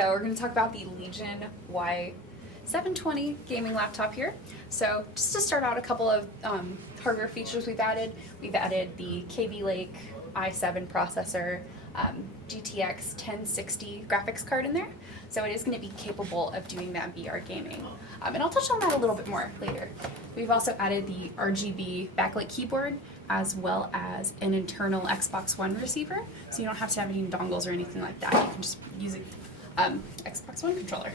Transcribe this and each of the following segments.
So we're going to talk about the Legion Y720 gaming laptop here. So just to start out, a couple of hardware features we've added. We've added the Kaby Lake i7 processor, GTX 1060 graphics card in there. So it is going to be capable of doing that VR gaming. And I'll touch on that a little bit more later. We've also added the RGB backlit keyboard as well as an internal Xbox One receiver. So you don't have to have any dongles or anything like that. You can just use an Xbox One controller.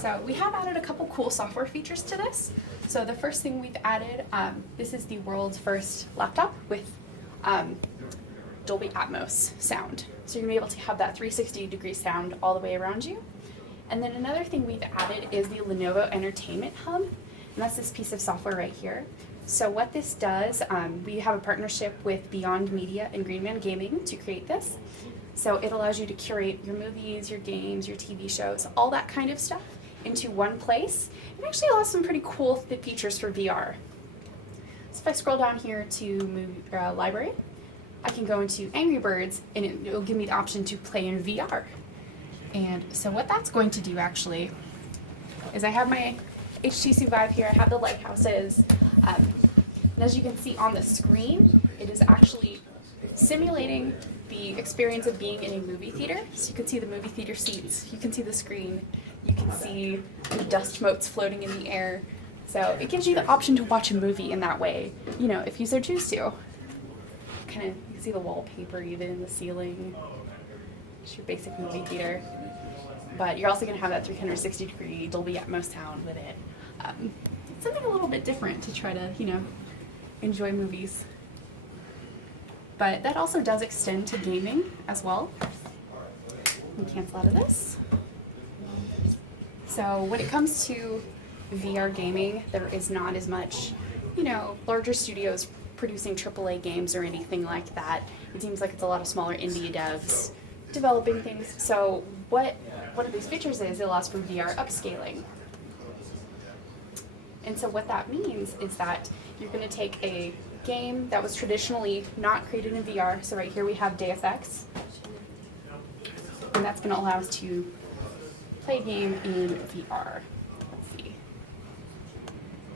So we have added a couple cool software features to this. So the first thing we've added, this is the world's first laptop with Dolby Atmos sound. So you're going to be able to have that 360-degree sound all the way around you. And then another thing we've added is the Lenovo Entertainment Hub, and that's this piece of software right here. So what this does, we have a partnership with Beyond Media and Greenman Gaming to create this. So it allows you to curate your movies, your games, your TV shows, all that kind of stuff into one place. It actually allows some pretty cool features for VR. So if I scroll down here to library, I can go into Angry Birds and it will give me the option to play in VR. And so what that's going to do actually is I have my HTC Vive here, I have the lighthouses, and as you can see on the screen, it is actually simulating the experience of being in a movie theater. So you can see the movie theater seats, you can see the screen, you can see the dust motes floating in the air. So it gives you the option to watch a movie in that way, you know, if you so choose to. Kind of, you can see the wallpaper even in the ceiling. It's your basic movie theater. But you're also going to have that 360-degree Dolby Atmos sound with it. It's something a little bit different to try to, you know, enjoy movies. But that also does extend to gaming as well. Let me cancel out of this. So when it comes to VR gaming, there is not as much, you know, larger studios producing AAA games or anything like that. It seems like it's a lot of smaller indie devs developing things. So what one of these features is, it allows for VR upscaling. And so what that means is that you're going to take a game that was traditionally not created in VR. So right here we have Deus Ex. And that's going to allow us to play a game in VR. Let's see.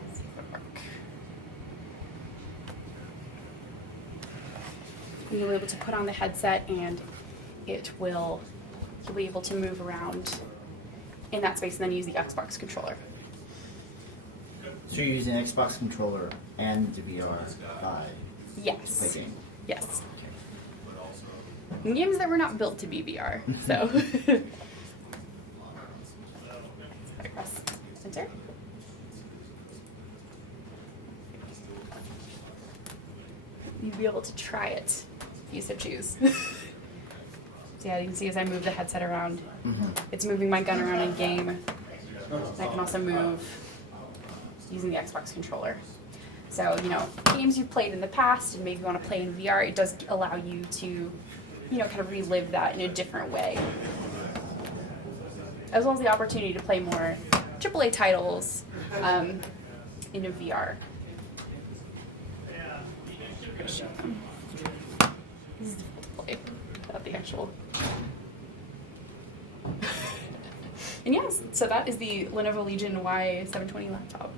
Let's see if it'll work. You'll be able to put on the headset and you'll be able to move around in that space and then use the Xbox controller. So you're using an Xbox controller and the VR Yes. to play game? Yes. And games that were not built to be VR, so. I press enter. You'll be able to try it if you so choose. So yeah, you can see as I move the headset around, it's moving my gun around in game. And I can also move using the Xbox controller. So, you know, games you've played in the past and maybe want to play in VR, it does allow you to, you know, kind of relive that in a different way. As well as the opportunity to play more AAA titles in a VR. This is difficult to play without the actual. And yes, so that is the Lenovo Legion Y720 laptop.